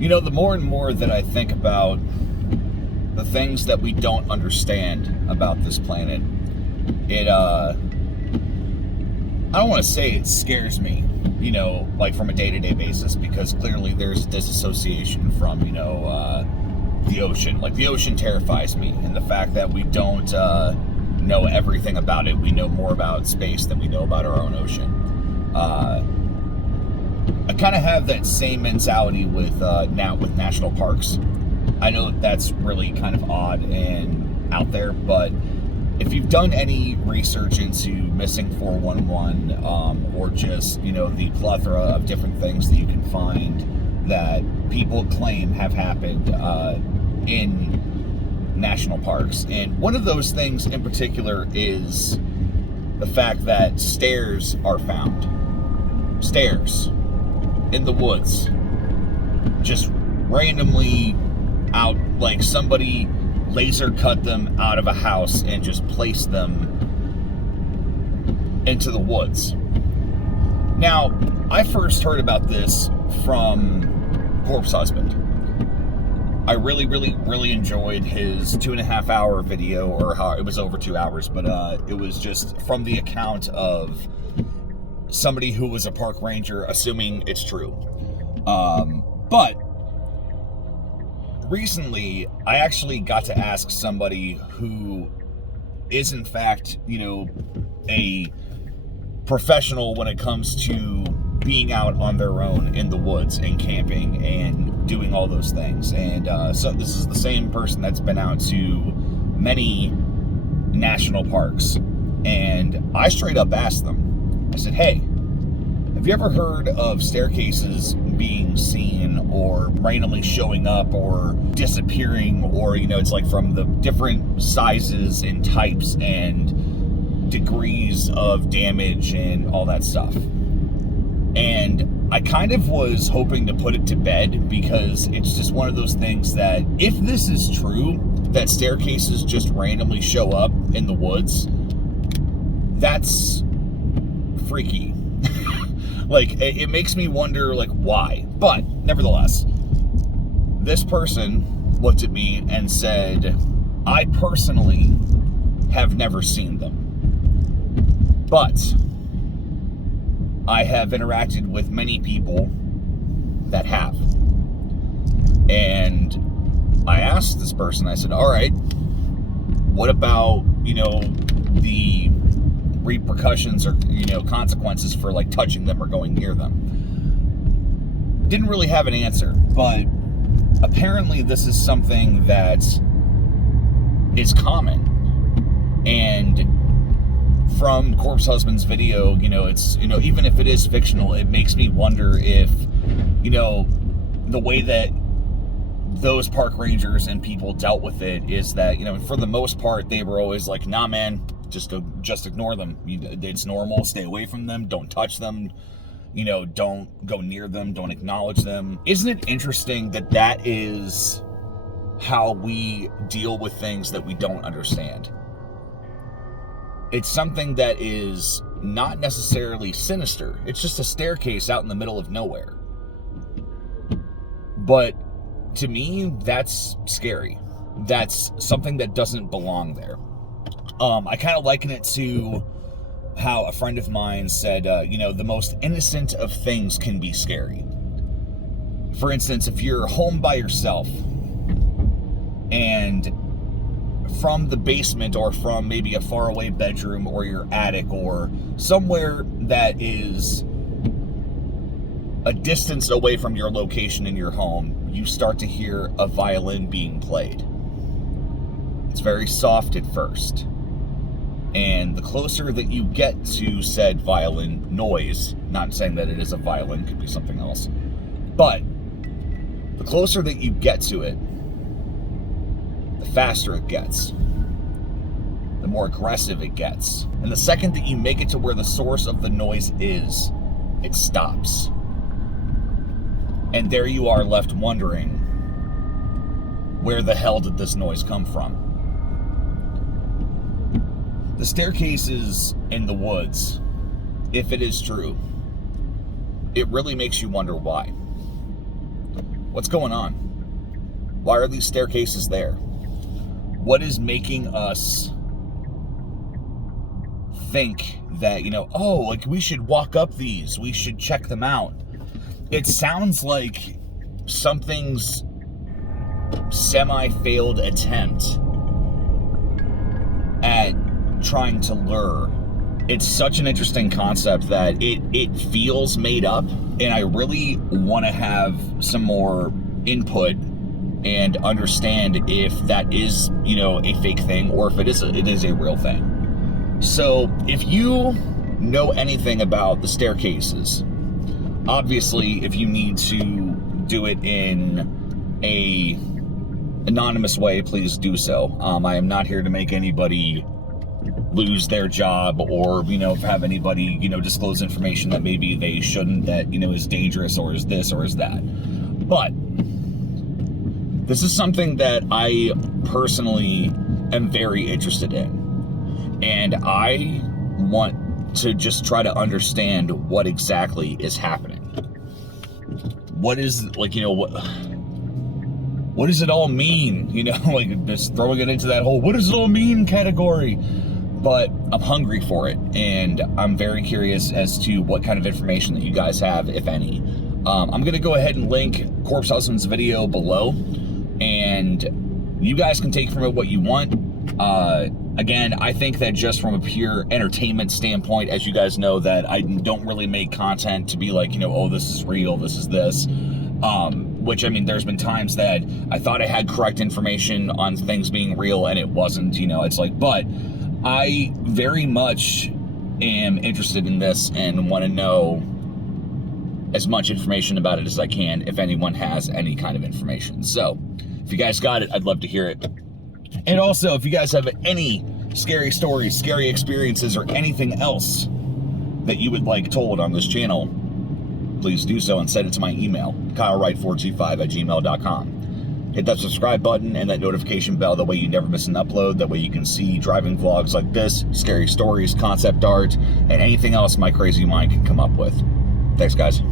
The more and more that I think about the things that we don't understand about this planet, I don't want to say it scares me, like from a day-to-day basis, because clearly there's disassociation from, the ocean. Like, the ocean terrifies me, and the fact that we don't know everything about it. We know more about space than we know about our own ocean. I kind of have that same mentality with national parks. I know that's really kind of odd and out there, but if you've done any research into missing 411, or just, the plethora of different things that you can find that people claim have happened in national parks. And one of those things in particular is the fact that stairs are found. Stairs in the woods. Just randomly out, like somebody laser cut them out of a house and just placed them into the woods. Now, I first heard about this from Corpse Husband. I really, really, really enjoyed his 2.5 hour video, or how it was over 2 hours, but it was just from the account of somebody who was a park ranger, assuming it's true. But recently, I actually got to ask somebody who is, in fact, a professional when it comes to being out on their own in the woods and camping and doing all those things. And so this is the same person that's been out to many national parks. And I straight up asked them, I said, hey, have you ever heard of staircases being seen or randomly showing up or disappearing, or, it's like from the different sizes and types and degrees of damage and all that stuff? And I kind of was hoping to put it to bed, because it's just one of those things that, if this is true, that staircases just randomly show up in the woods, that's freaky. Like, it makes me wonder, like, why? But, nevertheless, this person looked at me and said, I personally have never seen them, but I have interacted with many people that have. And I asked this person, I said, all right, what about, the repercussions or, consequences for, like, touching them or going near them? Didn't really have an answer, but apparently this is something that is common. And from Corpse Husband's video, it's, even if it is fictional, it makes me wonder if, the way that those park rangers and people dealt with it is that, for the most part, they were always like, nah, man, just ignore them. It's normal. Stay away from them. Don't touch them. Don't go near them. Don't acknowledge them. Isn't it interesting that that is how we deal with things that we don't understand? It's something that is not necessarily sinister. It's just a staircase out in the middle of nowhere. But to me, that's scary. That's something that doesn't belong there. I kind of liken it to how a friend of mine said, the most innocent of things can be scary. For instance, if you're home by yourself and from the basement or from maybe a faraway bedroom or your attic or somewhere that is a distance away from your location in your home, you start to hear a violin being played. It's very soft at first. And the closer that you get to said violin noise, not saying that it is a violin, could be something else, but the closer that you get to it, the faster it gets, the more aggressive it gets. And the second that you make it to where the source of the noise is, it stops. And there you are left wondering, where the hell did this noise come from? The staircases in the woods, if it is true, it really makes you wonder why. What's going on? Why are these staircases there? What is making us think that, oh, like we should walk up these, we should check them out? It sounds like something's semi-failed attempt at trying to lure. It's such an interesting concept that it feels made up, and I really want to have some more input and understand if that is, a fake thing, or if it is a real thing. So if you know anything about the staircases, obviously if you need to do it in a anonymous way, please do so. I am not here to make anybody lose their job, or have anybody disclose information that maybe they shouldn't, that is dangerous, or is this or is that. But this is something that I personally am very interested in, and I want to just try to understand what exactly is happening. What is, what does it all mean? Like just throwing it into that whole what does it all mean category. But I'm hungry for it, and I'm very curious as to what kind of information that you guys have, if any. I'm going to go ahead and link Corpse Husband's video below, and you guys can take from it what you want. Again, I think that just from a pure entertainment standpoint, as you guys know, that I don't really make content to be like, oh, this is real, this is this. Which, there's been times that I thought I had correct information on things being real, and it wasn't, it's like, but I very much am interested in this and want to know as much information about it as I can, if anyone has any kind of information. So, if you guys got it, I'd love to hear it. And also, if you guys have any scary stories, scary experiences, or anything else that you would like told on this channel, please do so and send it to my email, KyleWright425@gmail.com. Hit that subscribe button and that notification bell, that way you never miss an upload. That way you can see driving vlogs like this, scary stories, concept art, and anything else my crazy mind can come up with. Thanks, guys.